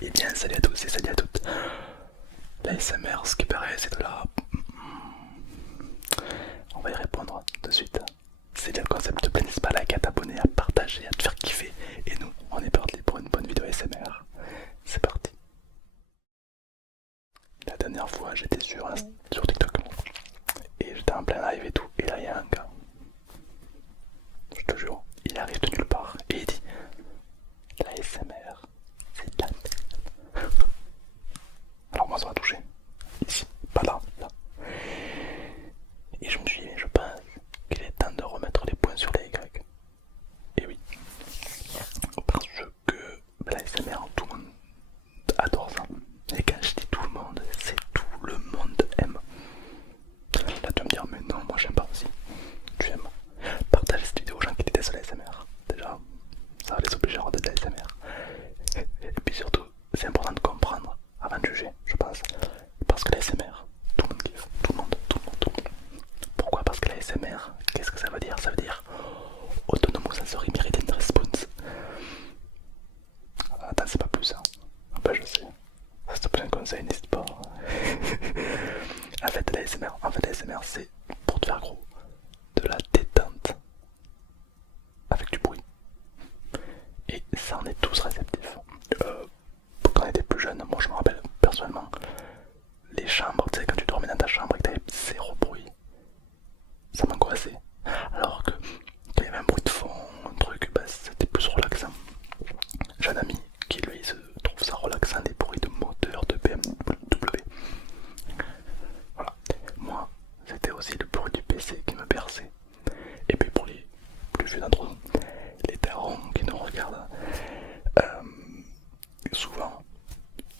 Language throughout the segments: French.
Eh bien, salut à tous et salut à toutes. La SMR, ce qui paraît, c'est de la... On va y répondre de suite. C'est bien le concept principal à t'abonner, à partager, à te faire kiffer. Et nous, on est parti pour une bonne vidéo SMR. C'est parti. La dernière fois, j'étais sur TikTok. Et j'étais en plein live et tout. Et là, il y a un gars. Je te jure, il arrive de nulle part. Et il dit, la SMR, c'est de la merde. Alors moi, ça m'a touché. Ici, pas là, là. Et je me suis dit, je pense qu'il est temps de remettre les points sur les Y. Et oui, parce que la SMR, tout le monde adore ça. Et quand je dis tout le monde, c'est tout le monde aime. Là tu vas me dire, mais non, moi j'aime pas aussi. Tu aimes. Partage cette vidéo aux gens qui détestent la SMR. Déjà, ça va les obliger à regarder de la SMR. Et puis surtout, c'est important de comprendre avant de juger, je pense. Parce que la SMR, tout le monde kiffe. Tout le monde, tout le monde, tout le monde. Pourquoi? Parce que la SMR, qu'est-ce que ça veut dire? Ça veut dire Autonomous Sensory Meridian Response. Attends, c'est pas plus ça. Ah bah je sais. Si t'as plein de conseils, n'hésite pas. En fait, la SMR, c'est, pour te faire gros, de la détente avec du bruit. Et ça, on est tous réceptifs. Quand on était plus jeune, moi je me rappelle personnellement, les chambres, tu sais, quand tu dormais dans ta chambre et que t'avais zéro bruit, ça m'angoissait. Alors que quand il y avait un bruit de fond, un truc, bah, c'était plus relaxant. J'ai un ami qui lui se trouve ça relaxant, des bruits de moteur, de BMW. Voilà. Moi, c'était aussi le bruit du PC qui me berçait. Et puis pour les plus vieux d'entre nous, les darons qui nous regardent, souvent,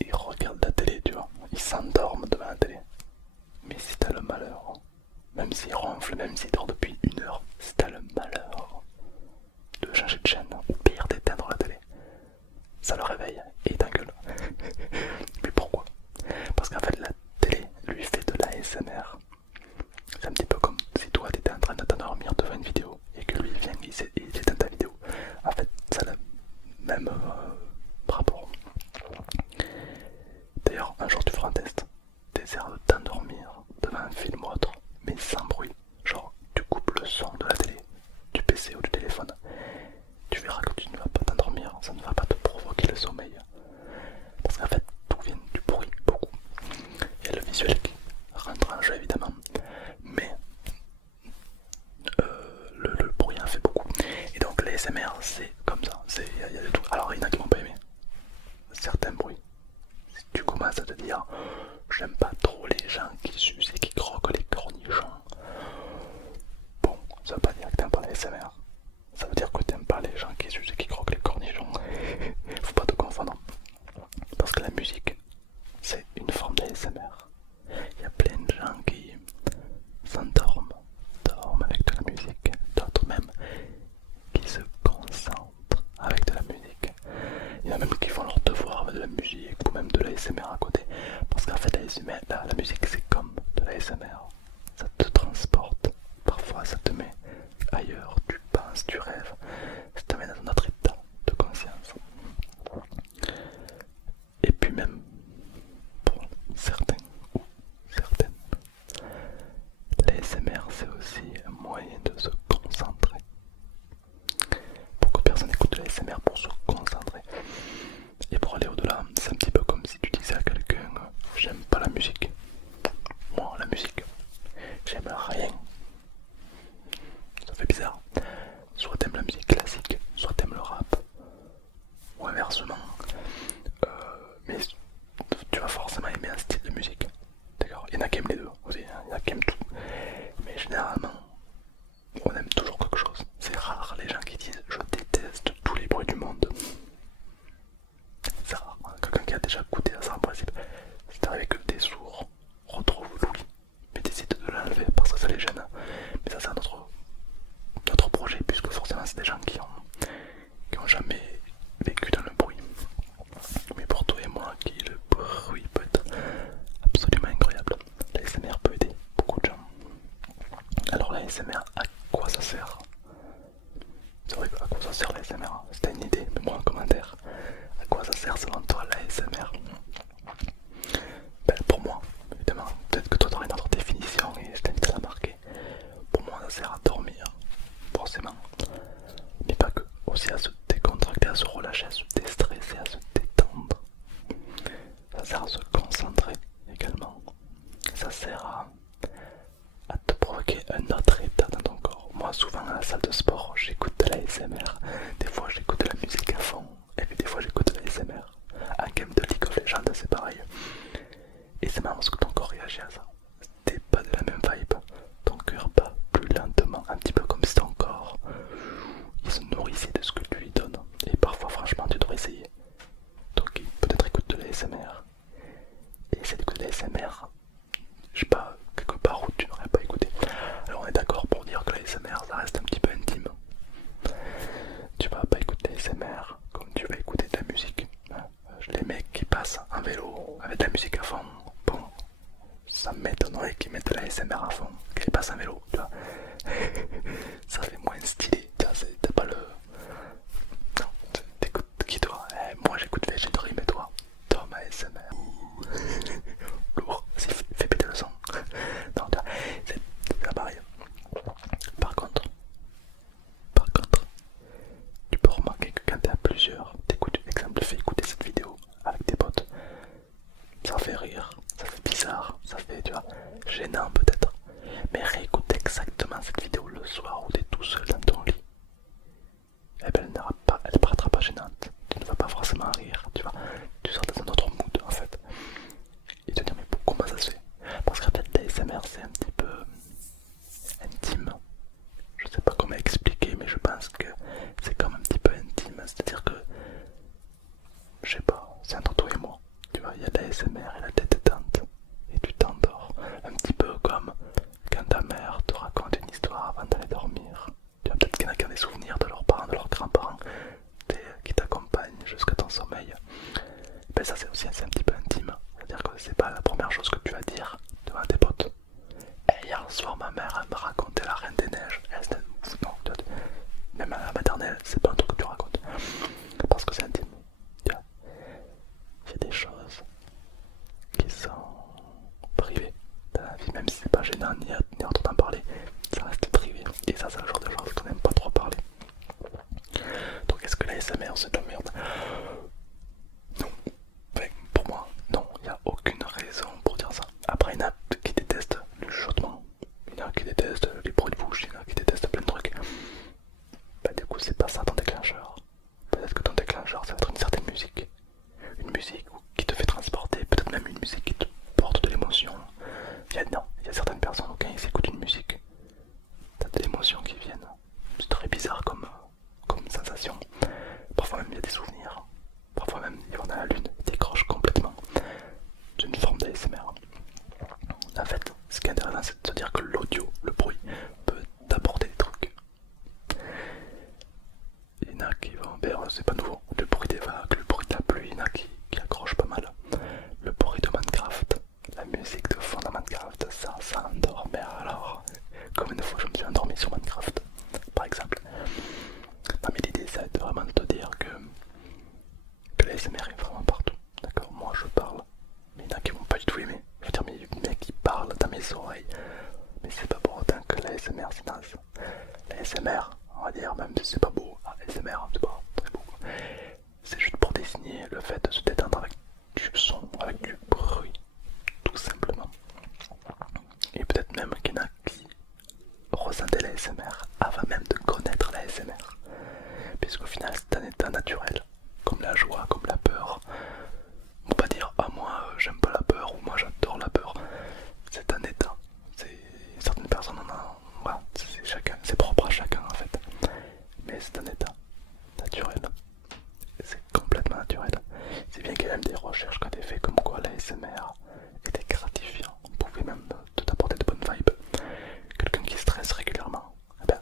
ils regardent la télé, tu vois. Ils s'endorment devant la télé. Mais si t'as le malheur, même s'ils ronflent, même s'ils dorment depuis 1 heure, si t'as le malheur de changer de chaîne, ou pire d'éteindre la télé, ça le réveille et il t'engueule. Mais pourquoi? Parce qu'en fait la télé lui fait de la l'ASMR. C'est un petit peu comme si toi t'étais en train de t'endormir devant une vidéo et que lui vient il éteint ta vidéo. En fait ça a le même rapport. D'ailleurs un jour tu feras un test. T'essaies de t'endormir devant un film ou autre, mais sans bruit. Genre tu coupes le son de la télé, du PC ou du téléphone. Tu verras que tu ne vas pas t'endormir, ça ne va pas te provoquer le sommeil. Parce qu'en fait, tout vient du bruit, beaucoup. Il y a le visuel qui rentre en jeu évidemment, mais le bruit en fait beaucoup. Et donc l'ASMR c'est comme ça, il y a de tout. Alors il y en a qui m'ont pas aimé certains bruits. Si tu commences à te dire, j'aime pas trop les gens qui sucent et qui croquent les cornichons, bon, ça veut pas dire que t'aimes pas l'ASMR. Ça veut dire que t'aimes pas les gens qui sucent et qui croquent les cornichons. Faut pas te confondre. Parce que la musique, c'est une forme d'ASMR. Il y a plein de gens qui s'endorment, dorment avec de la musique. D'autres même qui se concentrent avec de la musique. Il y en a même qui font leur devoir avec de la musique ou même de l'ASMR à côté. Parce qu'en fait, la musique, c'est comme de l'ASMR. Ça te transporte. Parfois, ça te met ailleurs. Tu penses, tu rêves. Ça te met dans un autre état de conscience. Et puis même, pour certains ou certaines, l'ASMR c'est aussi un moyen de se concentrer. Beaucoup de personnes écoutent de l'ASMR pour se concentrer. Et pour aller au-delà, c'est un petit peu comme si tu disais à quelqu'un, j'aime pas la musique. Moi, la musique, j'aime rien. Ça fait bizarre. Soit t'aimes la musique classique, soit t'aimes le rap, ou inversement. Mais tu vas forcément aimer un style de musique. D'accord? Il y en a qui aiment les deux aussi, hein. Il y en a qui aiment tout. Mais généralement, on aime toujours quelque chose. C'est rare les gens qui disent je déteste tous les bruits du monde. C'est rare. Quelqu'un qui a déjà goûté à ça en principe. C'est arrivé que des sourds retrouvent l'ouïe, mais décident de l'enlever parce que ça les gêne. Mais ça c'est notre projet, puisque forcément c'est des gens qui ont jamais vécu dans le bruit. Mais pour toi et moi, qui le bruit peut être absolument incroyable, la SMR peut aider beaucoup de gens. Alors la SMR, à quoi ça sert? C'est vrai, à quoi ça sert la SMR? Si t'as une idée, mets-moi en commentaire. À quoi ça sert selon toi la SMR? c'est entre toi et moi. Tu vois, il y a de l'ASMR et la détente. Et tu t'endors. Un petit peu comme quand ta mère te raconte une histoire avant d'aller dormir. Tu vois, peut-être qu'il y en a qui ont des souvenirs de leurs parents, de leurs grands-parents qui t'accompagnent jusqu'à ton sommeil. Ben ça c'est aussi un petit peu intime. C'est-à-dire que c'est pas la première chose que tu vas dire devant tes potes. Et hier soir ma mère elle m'a raconté la Reine des Neiges. Non, même à la maternelle, c'est pas un truc que tu racontes. Parce que c'est intime. Tu vois, il y a des choses qui sont privées de la vie, même si c'est pas gênant ni en train d'en parler, ça reste privé. Et ça c'est le genre de choses qu'on n'aime pas trop parler. Donc est-ce que la SMR c'est de la merde? Non. Enfin, pour moi, non, il n'y a aucune raison pour dire ça. Après, il y en a qui détestent le chuchotement, il y en a qui détestent les bruits de bouche, il y en a qui détestent plein de trucs. Bah du coup c'est pas ça ton déclencheur. Peut-être que ton déclencheur ça va être une certaine musique. Une musique qui te fait transporter, peut-être même une musique qui te porte de l'émotion. Non, il y a certaines personnes quand ils écoutent une musique, t'as de l'émotion qui viennent. C'est très bizarre comme sensation. Parfois même il y a des souvenirs. Parfois même ils vont dans la lune, ils décrochent complètement. C'est une forme d'ASMR. En fait, ce qui est intéressant c'est de se dire que l'audio, le bruit, peut t'apporter des trucs. Il y en a qui vont, c'est pas nouveau, le bruit des vagues, le bruit de la pluie, il y en a qui accrochent pas mal. Le bruit de Minecraft, la musique de fond de Minecraft, ça endort, mais alors, comme une fois je me suis endormi sur Minecraft, par exemple. Non mais l'idée c'est vraiment de te dire que l'ASMR est vraiment partout, d'accord? Moi je parle, mais il y en a qui vont pas du tout aimer. Je veux dire, mais le mec qui parle dans mes oreilles, mais c'est pas pour autant que l'ASMR c'est naze. L'ASMR, on va dire, même si c'est pas beau, l'ASMR c'est pas très beau. C'est juste pour désigner le fait de se détendre avec du son, avec du bruit, tout simplement. Et peut-être même qu'il y en a qui ressentaient l'ASMR avant même de connaître l'ASMR. Puisqu'au final c'est un état naturel, comme la joie, comme la peur. On peut pas dire ah moi j'aime pas la peur ou moi j'adore la peur. C'est un état. Certaines personnes en ont. Voilà, c'est propre à chacun en fait. Mais c'est un état naturel. C'est complètement naturel. C'est bien qu'il y ait même des recherches qui ont été faites comme quoi l'ASMR était gratifiant. On pouvait même t'apporter de bonnes vibes. Quelqu'un qui stresse régulièrement,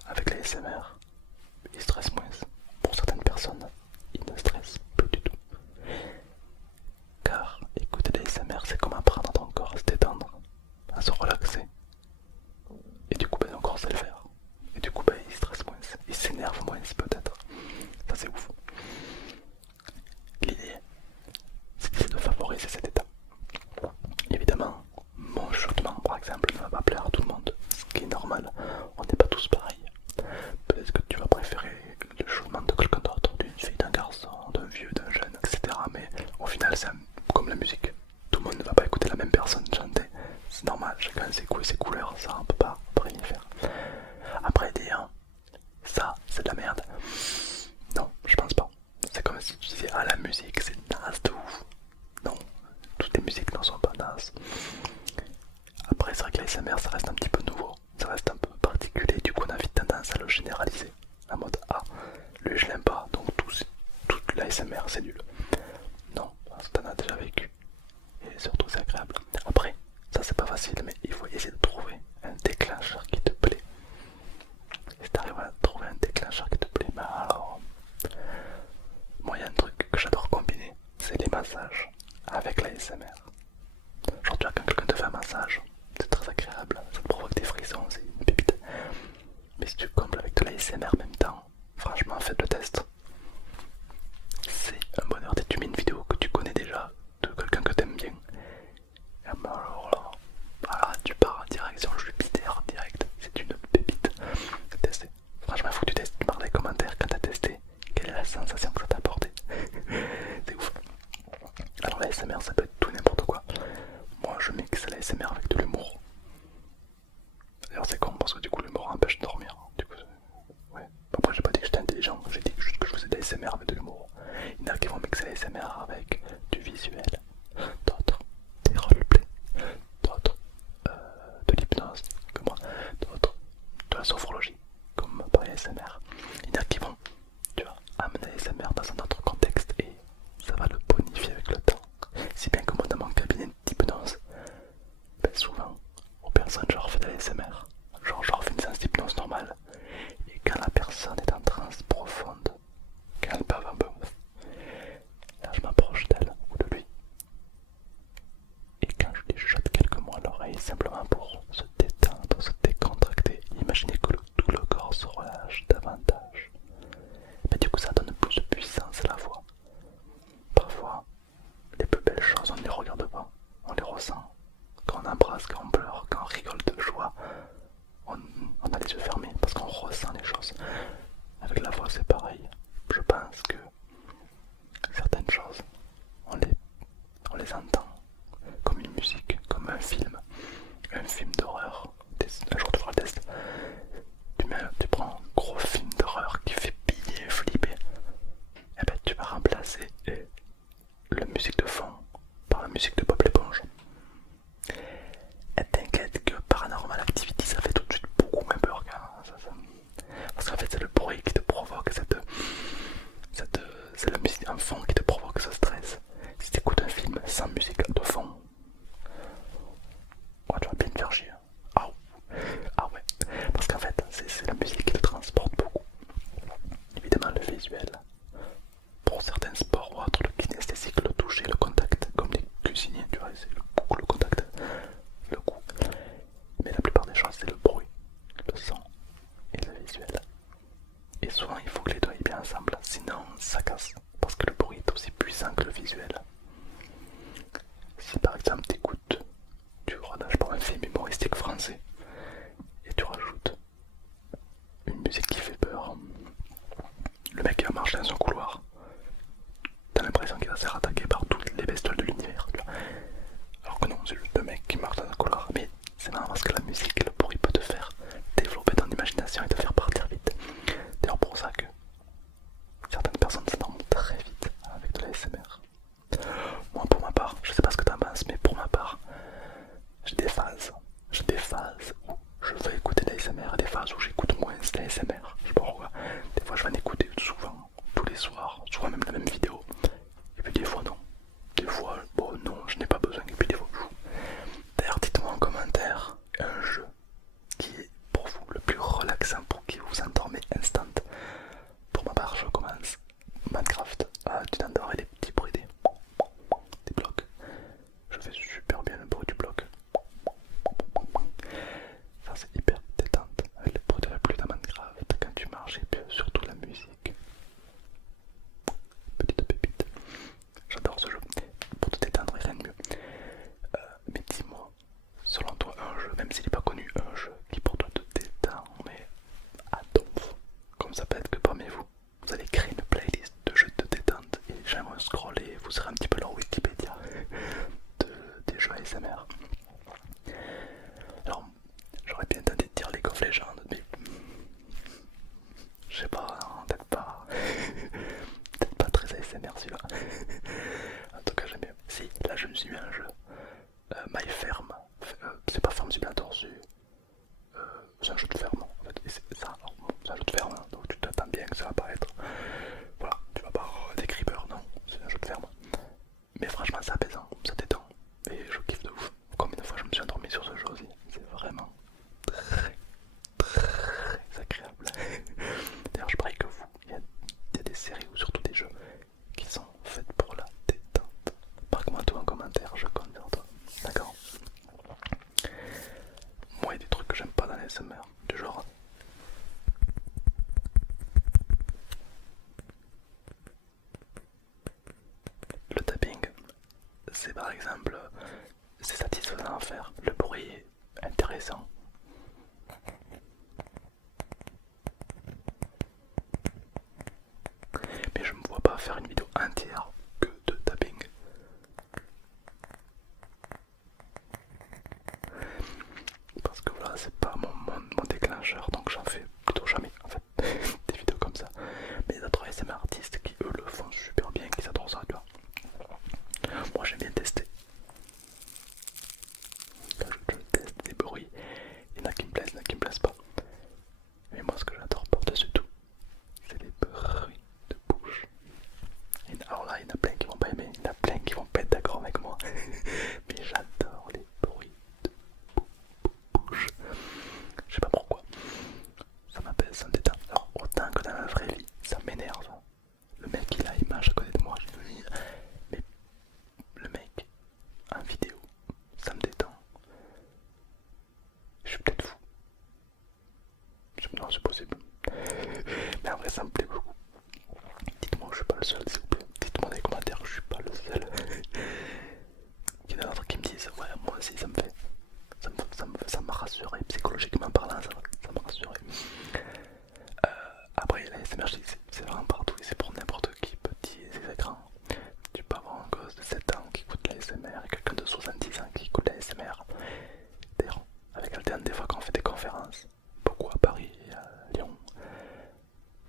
avec l'ASMR, il stresse moins. Pour certaines personnes, il ne stresse plus du tout. Car écouter l'ASMR, c'est comme apprendre à ton corps à se détendre, à se relaxer. Et du coup, ton corps sait le faire. Et du coup, il stresse moins, il s'énerve moins peut-être. Ça c'est ouf. L'idée, c'est de favoriser cet état. Évidemment, mon chuchotement par exemple ne va pas plaire à tout le monde, ce qui est normal, on n'est pas tous pareils. Peut-être que tu vas préférer le chuchotement de quelqu'un d'autre, d'une fille, d'un garçon, d'un vieux, d'un jeune, etc. Mais au final c'est comme la musique, tout le monde ne va pas écouter la même personne chanter. C'est normal, chacun ses goûts et ses couleurs, ça on peut pas rien y faire. Après dire ça c'est de la merde, non je pense pas. C'est comme si tu disais ah la musique c'est naze de ouf. Non, toutes les musiques n'en sont pas nazes. Après c'est vrai que l'ASMR ça reste un petit peu nouveau, ça reste un peu particulier, du coup on a vite tendance à le généraliser. La mode ah, lui je l'aime pas, donc toute l'ASMR c'est nul. Non, parce que t'en as déjà vécu. Et surtout c'est agréable. Après, ça c'est pas facile, mais il faut essayer de trouver un déclencheur qui te plaît. Et si t'arrives à trouver un déclencheur qui te plaît, alors moi il y a un truc que j'adore combiner, c'est les massages avec la SMR. Genre tu vois quand quelqu'un te fait un massage, c'est très agréable, ça te provoque des frissons, c'est une pépite. Mais si tu combles avec de la SMR en même temps, franchement faites le test. C'est un bonheur. Tu mets une vidéo que tu connais déjà de quelqu'un que t'aimes bien. Et alors là, voilà, tu pars en direction Jupiter direct, c'est une pépite. Testez. Franchement, il faut que tu testes. Tu parles dans les commentaires quand t'as testé. Quelle est la sensation que ça t'a apporté? C'est ouf. Alors, la SMR, ça peut être tout et n'importe quoi. Moi, je mixe la SMR avec de l'humour. D'ailleurs, c'est con parce que du coup, l'humour empêche de dormir. Du coup, ouais. Après, j'ai pas dit que j'étais intelligent, j'ai dit juste que je faisais de la SMR avec de l'humour. Il y en a qui vont mixer la SMR avec du visuel, d'autres des roleplays, d'autres de l'hypnose, comme moi, d'autres de la sophrologie, comme par ASMR. Il y en a qui vont, tu vois, amener l'ASMR dans un autre contexte et ça va le bonifier avec le commencer et tu rajoutes une musique qui fait peur. Le mec qui va marcher dans un couloir, t'as l'impression qu'il va se faire attaquer par toutes les bestioles de l'univers. Alors que non, c'est juste le mec qui marche dans un couloir. Mais c'est marrant parce que la musique, le bruit peut te faire développer ton imagination et te faire partir vite. D'ailleurs pour ça que certaines personnes s'endorment très vite avec de la SMR. Moi pour ma part, je sais pas ce que t'en penses, mais pour ma part, j'ai des phases. J'ai des phases où je veux écouter de la SMR et des phases où j'écoute moins de la SMR. Je sais pas pourquoi. Des fois je vais en écouter souvent, tous les soirs, souvent même la même vidéo. Et puis des fois non. Des fois, bon non, je n'ai pas besoin. Et puis des fois, d'ailleurs dites-moi en commentaire un jeu qui est pour vous le plus relaxant pour qui vous endormez instant. Pour ma part, je commence Minecraft. Ah, tu t'endors et les petits bruits des blocs. Je fais super bien le bruit du bloc. Ça c'est hyper détente avec le bruit de la pluie dans Minecraft quand tu marches et puis surtout la musique. Petite pépite. J'adore ce jeu. Pour te détendre, rien de mieux. Mais dis-moi, selon toi, un jeu, même s'il n'est pas connu, un jeu qui pour toi te détend, mais à donf, comme ça peut être que parmi vous, vous allez créer une playlist de jeux de détente et les gens vont scroller, vous serez un petit peu leur Wikipédia des jeux ASMR. Alors, j'aurais bien tenté de dire League of Legends, mais je sais pas, hein, peut-être pas, peut-être pas très ASMR celui-là. En tout cas, j'aime bien. Si, là je me suis mis à un jeu, My Farm, c'est pas Farm Simulator, c'est un jeu de ferme en fait, et c'est ça, alors, bon, c'est un jeu de ferme, hein, donc tu t'attends bien que ça va pas être, voilà, tu vas pas avoir des creepers, non, c'est un jeu de ferme. Mais franchement c'est apaisant, ça détend, et je kiffe de ouf. Combien de fois je me suis endormi sur ce jeu aussi, c'est vraiment très agréable. D'ailleurs je parie que vous, il y a des séries ou surtout des jeux qui sont faits pour la détente. Marque-moi tout en commentaire, je compte sur toi, d'accord? Moi il y a des trucs que j'aime pas dans les SMR, du genre le tapping, c'est par exemple, c'est satisfaisant à faire, le bruit est intéressant. Mais je me vois pas faire une vidéo entière que de tapping. Parce que voilà, c'est pas mon déclencheur, donc j'en fais plutôt jamais en fait des vidéos comme ça. Mais il y a d'autres ASMR artistes qui eux le font super bien, qui adorent ça, tu vois. Moi j'aime bien tester. Quand je teste des bruits, il y en a qui me plaisent, il y en a qui me plaisent pas. Mais moi ce que j'adore par-dessus tout, c'est les bruits de bouche. Alors là, il y en a plein qui vont pas aimer, il y en a plein qui vont pas être d'accord avec moi. Mais j'adore les bruits de bouche. Je sais pas pourquoi. Ça m'apaise, ça me détend. Alors autant que dans la vraie vie, ça m'énerve. Le mec il a l'image à côté de moi, je me dis, mais le mec en vidéo, ça me détend. Je suis peut-être fou. Non, c'est possible. Mais en vrai, ça me plaît beaucoup. Dites-moi, je suis pas le seul, s'il vous plaît. Dites-moi dans les commentaires, je suis pas le seul. Il y en a d'autres qui me disent, ouais, moi aussi, ça me fait. Ça m'a rassuré, psychologiquement parlant, ça m'a rassuré. Après, la SMR, c'est vraiment partout et c'est pour n'importe qui, petit et ses écrans. Tu peux avoir un gosse de 7 ans qui écoute la SMR et quelqu'un de 70 ans qui écoute la SMR. D'ailleurs, avec Alterne, des fois quand on fait des conférences, beaucoup à Paris et à Lyon,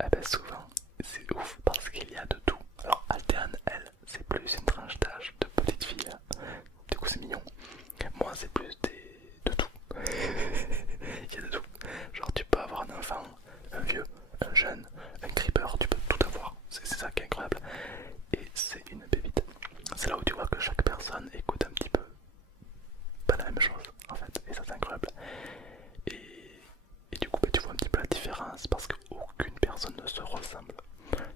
eh ben souvent c'est ouf parce qu'il y a de tout. Alors Alterne, elle, c'est plus une tranche d'âge de petite fille, hein. Du coup c'est mignon. Moi c'est plus de tout. Il y a de tout. Genre tu peux avoir un enfant, un vieux, un jeune, un creeper, tu peux tout avoir. C'est ça qui est incroyable. Et c'est une pépite. C'est là où tu vois que chaque personne écoute un petit peu pas la même chose en fait. Et ça c'est incroyable. Et du coup bah, tu vois un petit peu la différence parce qu'aucune personne ne se ressemble.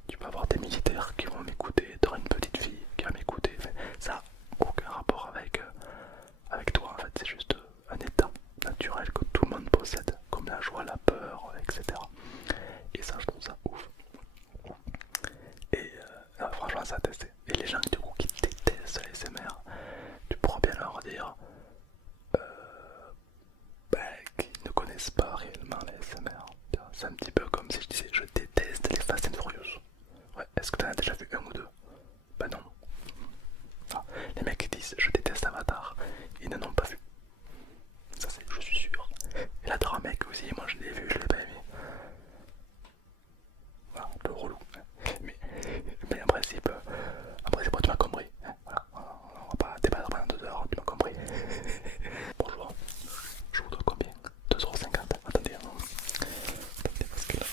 Tu peux avoir des militaires qui vont m'écouter, t'auras une petite fille qui va m'écouter. Ça n'a aucun rapport avec toi en fait. C'est juste un état naturel que tout le monde possède, comme la joie, la peur, etc. Et ça je trouve ça ouf. Et franchement ça a testé. Et les gens du coup qui détestent les SMR, tu pourras bien leur dire ben C'est un petit peu comme si je disais je déteste les Fast and Furious. Ouais, est-ce que t'en as déjà vu un ou deux? Bah non. Ah, les mecs qui disent je déteste Avatar, ils n'en ont pas vu. Ça c'est, je suis sûr. Et la Dramek aussi, moi je l'ai vu, je l'ai pas aimé. Voilà, un peu relou. Mais en principe, tu m'as compris. Voilà, on va pas débattre pendant 2 heures, tu m'as compris. Bonjour, je vous dois combien? 2,50€. Attendez, hein. Attendez, parce que là,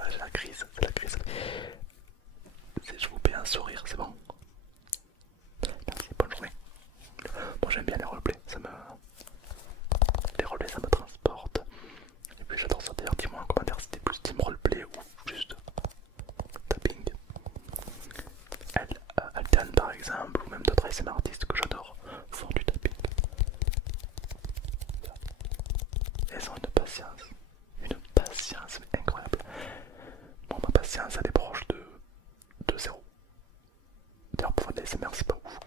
ah, c'est la crise, c'est la crise. Je vous paye un sourire, c'est bon. Merci, bonne journée. Bon, j'aime bien les roleplays, les roleplays ça me transporte. Et puis j'adore ça. D'ailleurs, dis-moi en commentaire si c'était plus team roleplay ou juste tapping. Altan par exemple, ou même d'autres ASMR artistes que j'adore font du tapping. Elles ont une patience incroyable. Bon, ma patience elle est proche de zéro. D'ailleurs, pour faire de l'ASMR, c'est pas ouf.